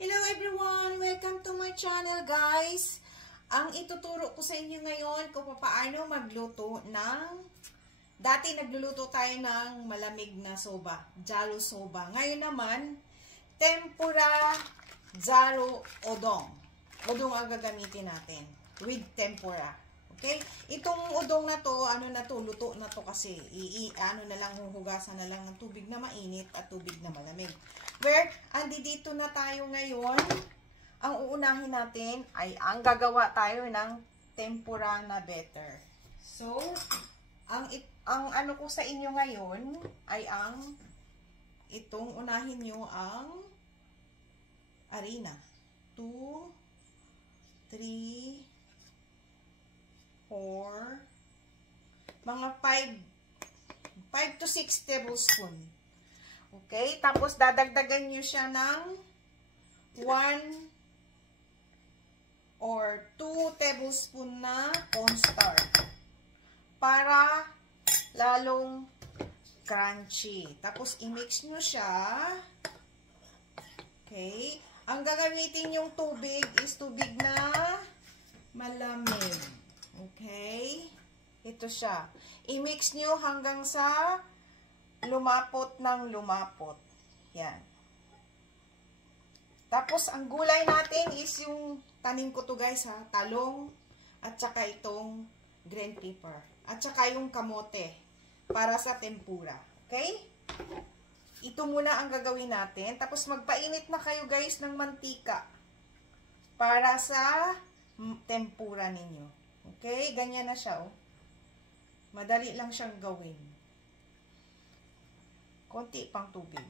Hello everyone! Welcome to my channel guys! Ang ituturo ko sa inyo ngayon kung paano magluto ng dati nagluluto tayo ng malamig na soba, jalo soba. Ngayon naman, tempura jalo odong. Odong ang gagamitin natin with tempura. Okay? Itong udong na to, luto na to kasi huhugasan na lang ng tubig na mainit at tubig na malamig. Where, dito na tayo ngayon, ang uunahin natin ay ang gagawa tayo ng tempura na batter. So, ang ano ko sa inyo ngayon ay itong unahin nyo ang harina. 2, 3, 4, mga 5 to 6 tablespoon. Okay? Tapos, dadagdagan nyo siya ng 1 or 2 tablespoon na cornstarch para lalong crunchy. Tapos, i-mix nyo siya. Okay? Ang gagamitin yung tubig is tubig na malamig. Okay? Ito siya. I-mix nyo hanggang sa lumapot ng lumapot. Yan. Tapos, ang gulay natin is yung tanim ko to guys ha. Talong at saka itong green pepper. At saka yung kamote para sa tempura. Okay? Ito muna ang gagawin natin. Tapos, magpainit na kayo guys ng mantika para sa tempura ninyo. Okay? Ganyan na siya, oh. Madali lang siyang gawin. Konti pang tubig.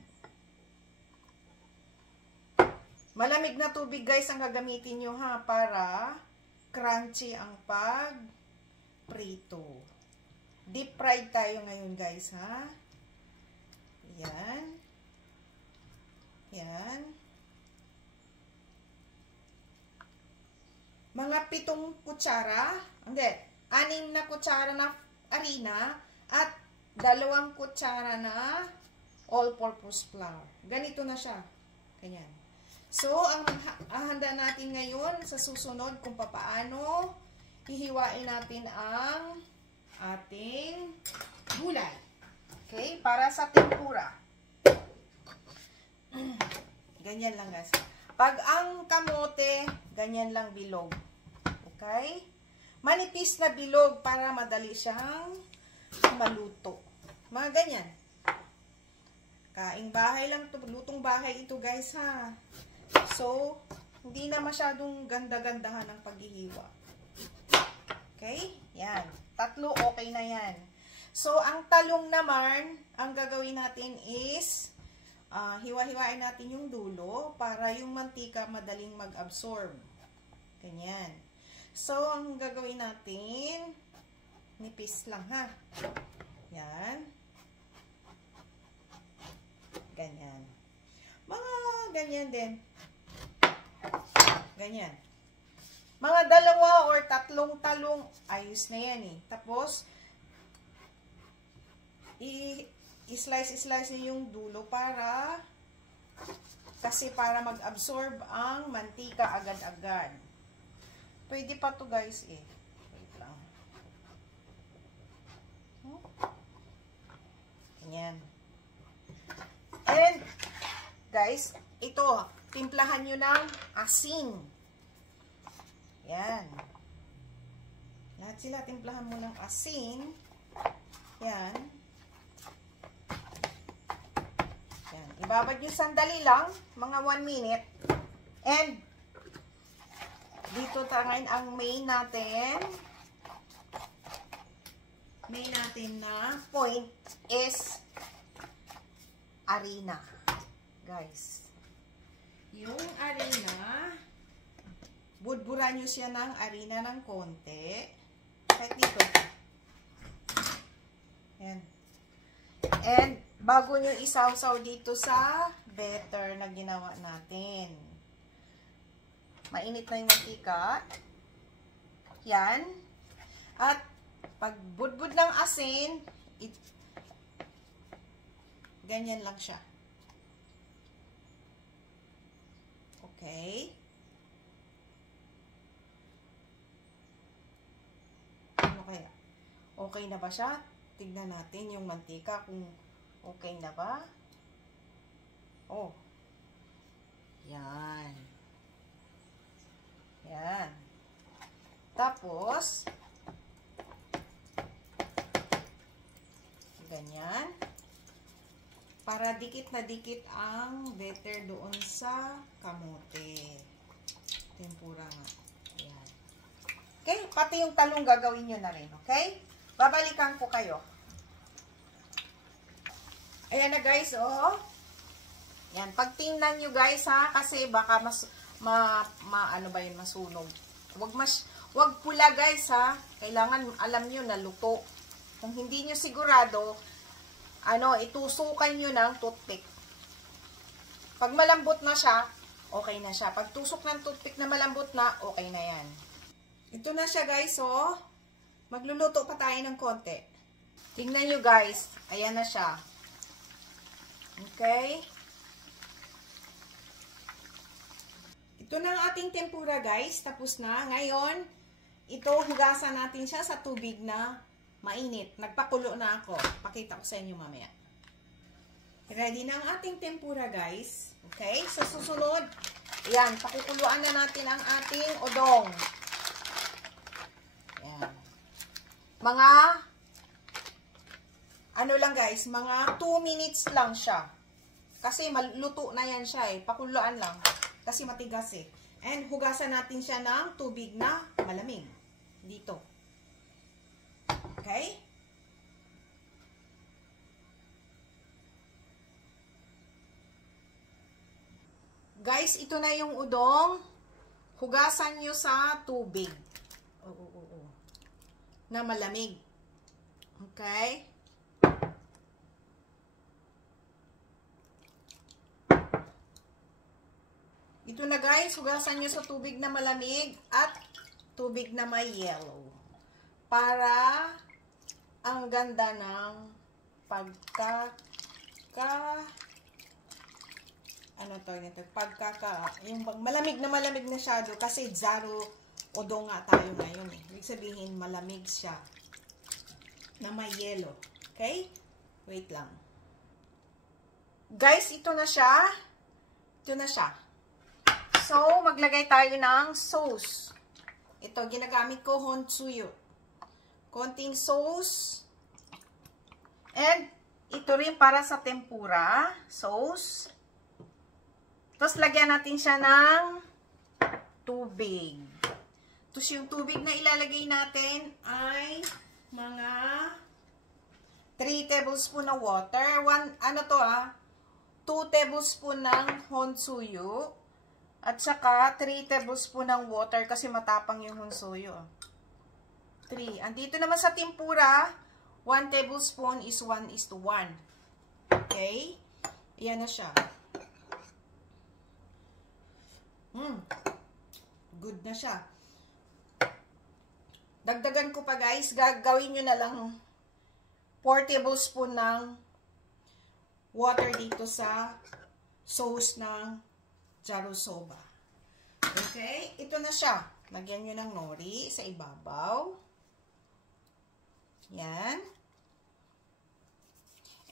Malamig na tubig, guys, ang gagamitin nyo, ha, para crunchy ang pag-prito. Deep fried tayo ngayon, guys, ha. Yan. Yan. Mga 7 kutsara, 6 na kutsara na harina at 2 kutsara na all-purpose flour. Ganito na siya. Ganyan. So, ang handa natin ngayon sa susunod kung paano hihiwain natin ang ating gulay. Okay? Para sa tempura. Ganyan lang guys. Pag ang kamote, ganyan lang bilog. Okay? Manipis na bilog para madali siyang maluto. Mga ganyan. Kaing bahay lang to, lutong bahay ito guys ha. So, hindi na masyadong ganda-gandahan ang paghihiwa. Okay? Yan. 3, okay na yan. So, ang talong naman, ang gagawin natin is hiwa-hiwain natin yung dulo para yung mantika madaling mag-absorb. Ganyan. So, ang gagawin natin, nipis lang ha. Yan. Ganyan. Mga ganyan din. Ganyan. Mga 2 or 3 talong, ayos na yan eh. Tapos, i-slice yung dulo para mag-absorb ang mantika agad-agad. Pwede pa to guys eh. Wait lang. Ganyan. And guys, ito, timplahan nyo ng asin. Yan. Lahat sila timplahan mo ng asin. Yan. Ibabad nyo sandali lang, mga 1 minute. And, dito tangin ang main natin. Main natin na point is harina. Guys. Yung harina, budburan nyo siya ng harina ng konti. Kahit dito. Yan. And, bago nyo isawsaw dito sa batter na ginawa natin. Mainit na yung mantika. Yan. At pag budbud ng asin, ganyan lang siya. Okay? Ano kaya? Okay na ba siya? Tignan natin yung mantika kung okay na ba. Oh. Yan. Yan. Tapos, ganyan. Para dikit na dikit ang butter doon sa kamote. Tempura nga. Ayan. Okay? Pati yung talong gagawin nyo na rin. Okay? Babalikan ko kayo. Ayan na guys, oh. Yan. Pagtingnan nyo guys ha, kasi baka ano ba yun, masunog. Wag pula guys ha. Kailangan alam nyo na luto. Kung hindi nyo sigurado, itusukan nyo ng toothpick. Pag malambot na siya, okay na siya. Pag tusok ng toothpick na malambot na, okay na yan. Ito na siya guys, oh. Magluluto pa tayo ng konti. Tingnan nyo guys. Ayan na siya. Okay. Ito na ang ating tempura guys. Tapos na. Ngayon, ito hugasan natin siya sa tubig na mainit. Nagpakulo na ako. Pakita ko sa inyo mamaya. Ready na ang ating tempura guys. Okay. Sa susunod, ayan, pakukuluan na natin ang ating udong. Ayan. Mga, lang guys, mga 2 minutes lang siya. Kasi maluto na yan siya eh. Pakuluan lang. Kasi matigas eh. And hugasan natin siya ng tubig na malamig. Dito. Okay? Guys, ito na yung udong. Hugasan nyo sa tubig. Na malamig. Okay? Ito na guys, hugasan nyo sa tubig na malamig at tubig na may yellow. Para ang ganda ng yung malamig na shadow kasi zaro udong nga tayo ngayon eh. Ibig sabihin malamig siya na may yellow. Okay? Wait lang. Guys, ito na siya. Ito na siya. So, maglagay tayo ng sauce. Ito, ginagamit ko honsuyo. Konting sauce. And, ito rin para sa tempura. Sauce. Tapos, lagyan natin siya ng tubig. Tapos, yung tubig na ilalagay natin ay mga 3 tablespoon na water. 2 tablespoon ng honsuyo. At saka, 3 tablespoon ng water kasi matapang yung honsuyo. 3. Andito naman sa tempura, 1 tablespoon is 1:1. Okay? Ayan na siya. Good na siya. Dagdagan ko pa guys, gagawin nyo na lang 4 tablespoon ng water dito sa sauce ng Jarusoba. Okay? Ito na siya. Lagyan nyo ng nori sa ibabaw. Yan.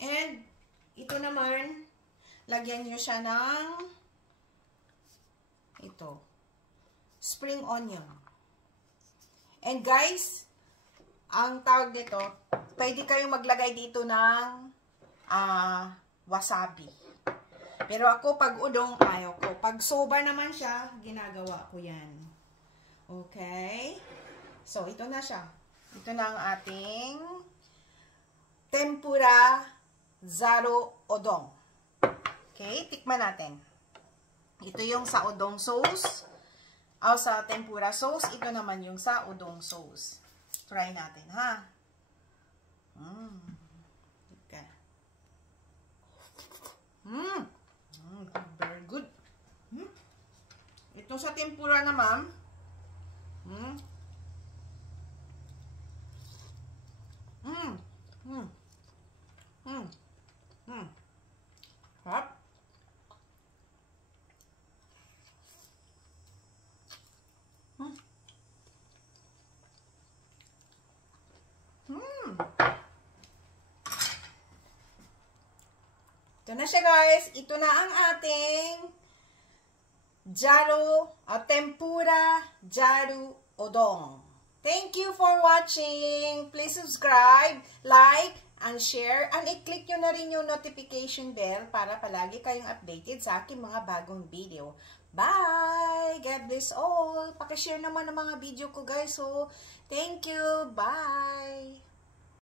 And, ito naman, lagyan nyo siya ng spring onion. And guys, ang tawag dito, pwede kayong maglagay dito ng wasabi. Pero ako, pag udong, ayaw ko. Pag soba naman siya, ginagawa ko yan. Okay? So, ito na siya. Ito na ang ating tempura zaro udong. Okay? Tikman natin. Ito yung sa udong sauce. O sa tempura sauce. Ito naman yung sa udong sauce. Try natin, ha? Okay. Very good. Ito sa tempura naman. Hop. siya guys. Ito na ang ating jaru, tempura jaru odong. Thank you for watching. Please subscribe, like, and share. And i-click nyo na rin yung notification bell para palagi kayong updated sa aking mga bagong video. Bye! God bless all. Pakishare naman ang mga video ko guys. So, thank you. Bye!